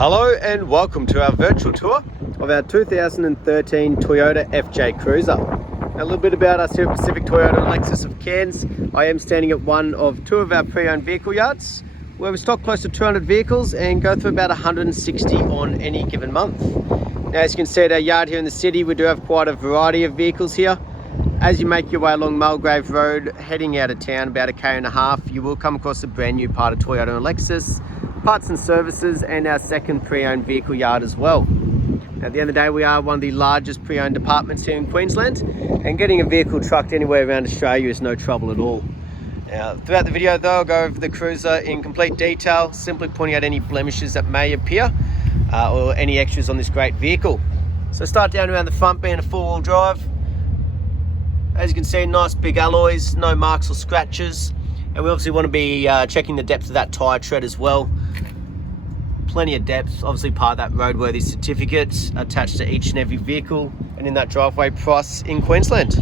Hello and welcome to our virtual tour of our 2013 Toyota FJ Cruiser. Now, a little bit about us here at Pacific Toyota and Lexus of Cairns. I am standing at one of two of our pre-owned vehicle yards where we stock close to 200 vehicles and go through about 160 on any given month. Now, as you can see at our yard here in the city, we do have quite a variety of vehicles here. As you make your way along Mulgrave Road, heading out of town about 1.5 km, you will come across a brand new part of Toyota and Lexus, parts and services, and our second pre-owned vehicle yard as well. Now, at the end of the day, we are one of the largest pre-owned departments here in Queensland, and getting a vehicle trucked anywhere around Australia is no trouble at all. Now, throughout the video though, I'll go over the Cruiser in complete detail, simply pointing out any blemishes that may appear or any extras on this great vehicle. So start down around the front, being a four-wheel drive. As you can see, nice big alloys, no marks or scratches. And we obviously want to be checking the depth of that tyre tread as well. Plenty of depth, obviously part of that roadworthy certificate attached to each and every vehicle and in that driveway price in Queensland.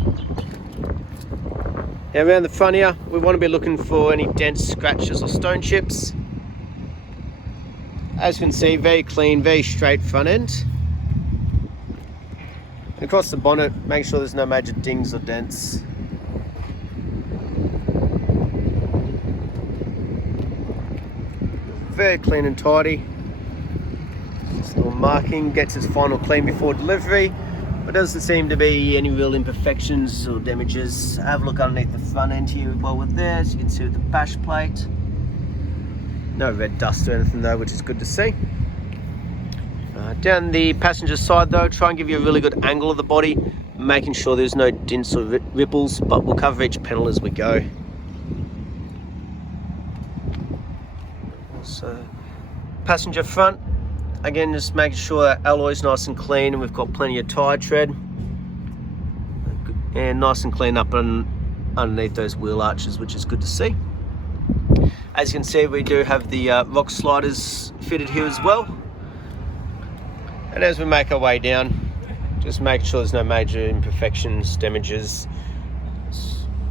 Now around the front here, we want to be looking for any dents, scratches or stone chips. As you can see, very clean, very straight front end. Across the bonnet, make sure there's no major dings or dents. Very clean and tidy. This little marking gets its final clean before delivery, but doesn't seem to be any real imperfections or damages. Have a look underneath the front end here while we're there. As you can see with the bash plate. No red dust or anything though, which is good to see. Down the passenger side though, try and give you a really good angle of the body, making sure there's no dints or ripples, but we'll cover each panel as we go. So, passenger front, again just making sure that alloy's nice and clean and we've got plenty of tyre tread. And nice and clean up underneath those wheel arches, which is good to see. As you can see, we do have the rock sliders fitted here as well. And as we make our way down, just make sure there's no major imperfections, damages,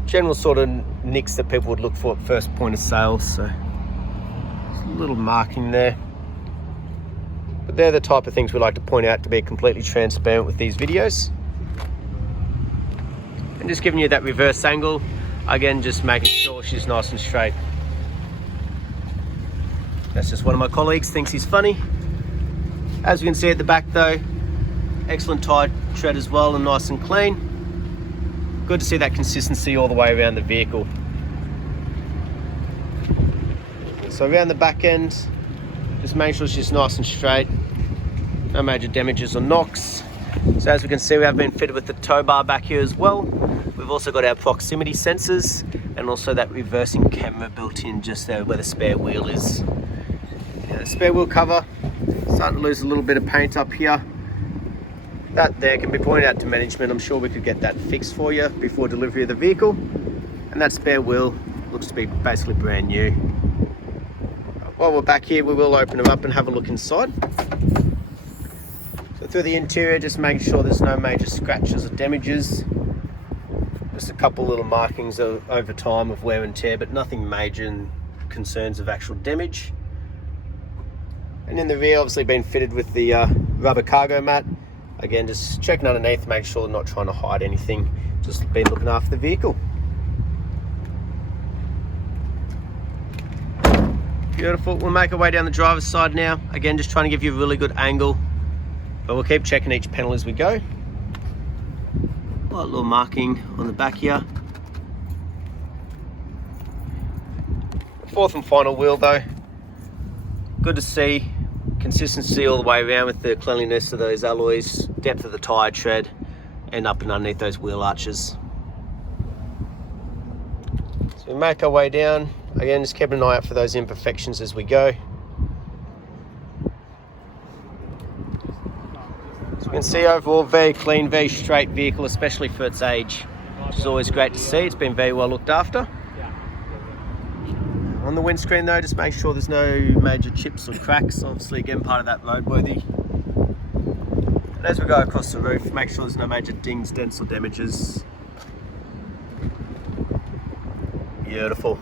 general sort of nicks that people would look for at first point of sale. So there's a little marking there. But they're the type of things we like to point out to be completely transparent with these videos. And just giving you that reverse angle, again just making sure she's nice and straight. That's just one of my colleagues, thinks he's funny. As you can see at the back though, excellent tyre tread as well and nice and clean. Good to see that consistency all the way around the vehicle. So around the back end, just make sure she's nice and straight. No major damages or knocks. So as we can see, we have been fitted with the tow bar back here as well. We've also got our proximity sensors and also that reversing camera built in just there where the spare wheel is. The spare wheel cover, starting to lose a little bit of paint up here. That there can be pointed out to management. I'm sure we could get that fixed for you before delivery of the vehicle. And that spare wheel looks to be basically brand new. While we're back here, we will open them up and have a look inside. So through the interior, just making sure there's no major scratches or damages. Just a couple little markings over time of wear and tear, but nothing major and concerns of actual damage. And in the rear, obviously been fitted with the rubber cargo mat. Again, just checking underneath, make sure they're not trying to hide anything. Just been looking after the vehicle. Beautiful. We'll make our way down the driver's side now. Again, just trying to give you a really good angle. But we'll keep checking each panel as we go. Light little marking on the back here. Fourth and final wheel though. Good to see. Consistency all the way around with the cleanliness of those alloys, depth of the tyre tread, and up and underneath those wheel arches. So we make our way down. Again, just keeping an eye out for those imperfections as we go. So you can see overall, very clean, very straight vehicle, especially for its age, which is always great to see. It's been very well looked after. On the windscreen though, just make sure there's no major chips or cracks. Obviously, again, part of that roadworthy. And as we go across the roof, make sure there's no major dings, dents or damages. Beautiful.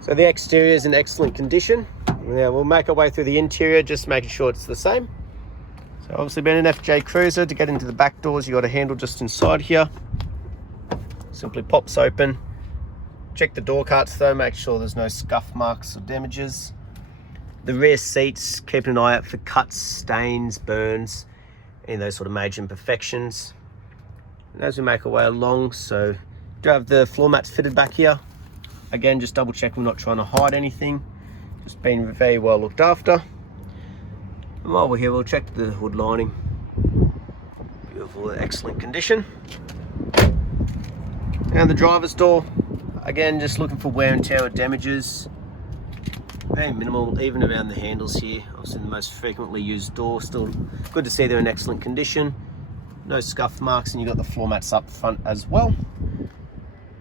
So the exterior is in excellent condition. Now we'll make our way through the interior, just making sure it's the same. So obviously being an FJ Cruiser, to get into the back doors, you got a handle just inside here. Simply pops open. Check the door carts though, make sure there's no scuff marks or damages. The rear seats, keeping an eye out for cuts, stains, burns, any of those sort of major imperfections. And as we make our way along, so do have the floor mats fitted back here. Again, just double check we're not trying to hide anything. Just been very well looked after. And while we're here, we'll check the hood lining. Beautiful, excellent condition. And the driver's door, again, just looking for wear and tear or damages. Very minimal, even around the handles here. Obviously the most frequently used door, still good to see they're in excellent condition. No scuff marks, and you've got the floor mats up front as well.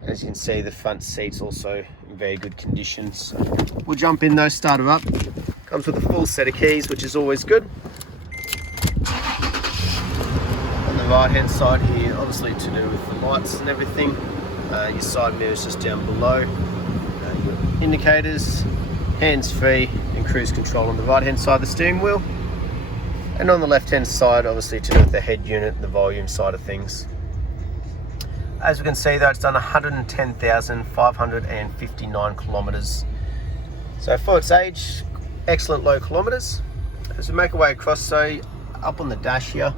As you can see, the front seat's also in very good condition. So we'll jump in though, start her up. Comes with a full set of keys, which is always good. On the right hand side here, obviously to do with the lights and everything. Your side mirror is just down below. Your indicators, hands-free and cruise control on the right hand side of the steering wheel. And on the left hand side, obviously to do with the head unit and the volume side of things. As we can see though, it's done 110,559 kilometers. So for its age, excellent low kilometers. As we make our way across, so up on the dash here,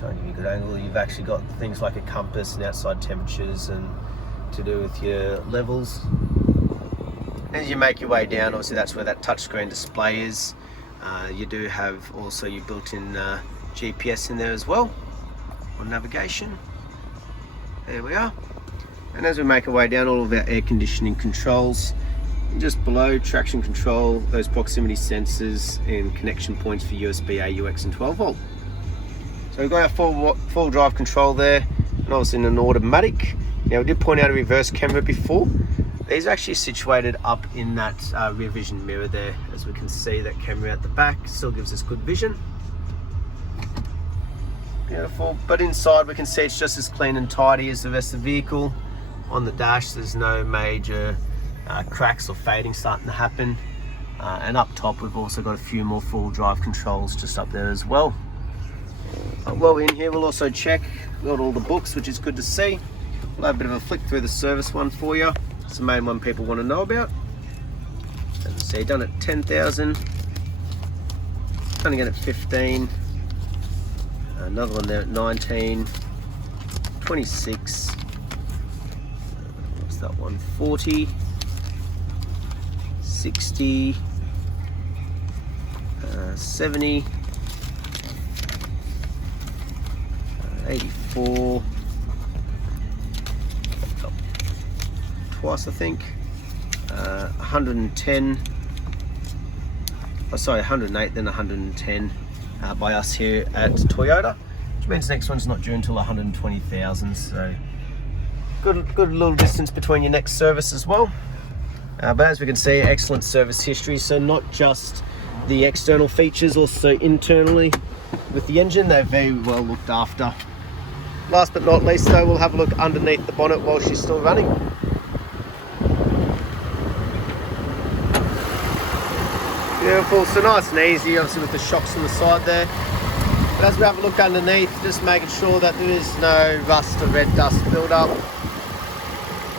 trying to give you a good angle, you've actually got things like a compass and outside temperatures and to do with your levels. As you make your way down, obviously that's where that touchscreen display is. You do have also your built-in GPS in there as well, or navigation. There we are. And as we make our way down, all of our air conditioning controls. And just below, traction control, those proximity sensors and connection points for USB, AUX and 12 volt. So we've got our full drive control there, and obviously in an automatic. Now we did point out a reverse camera before. These are actually situated up in that rear vision mirror there. As we can see, that camera at the back still gives us good vision. Beautiful, but inside we can see it's just as clean and tidy as the rest of the vehicle. On the dash, there's no major cracks or fading starting to happen. And up top, we've also got a few more full drive controls just up there as well. While we're in here, we'll also check, we've got all the books, which is good to see. We'll have a bit of a flick through the service one for you. It's the main one people want to know about. As you see, done at 10,000. Done again at 15. Another one there at 19. 26. What's that one? 40. 60. 70. 84. Twice I think. 110. Oh, sorry, 108 then 110 by us here at Toyota, which means the next one's not due until 120,000. So good little distance between your next service as well. But as we can see, excellent service history. So not just the external features, also internally with the engine, they're very well looked after. Last but not least though, we'll have a look underneath the bonnet while she's still running. Beautiful, so nice and easy, obviously with the shocks on the side there. But as we have a look underneath, just making sure that there is no rust or red dust build up.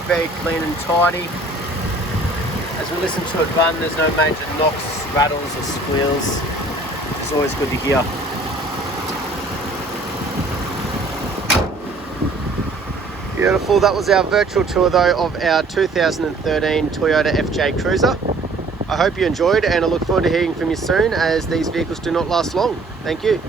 Very clean and tidy. As we listen to it run, there's no major knocks, rattles or squeals, which is always good to hear. Beautiful, that was our virtual tour though of our 2013 Toyota FJ Cruiser. I hope you enjoyed, and I look forward to hearing from you soon, as these vehicles do not last long. Thank you.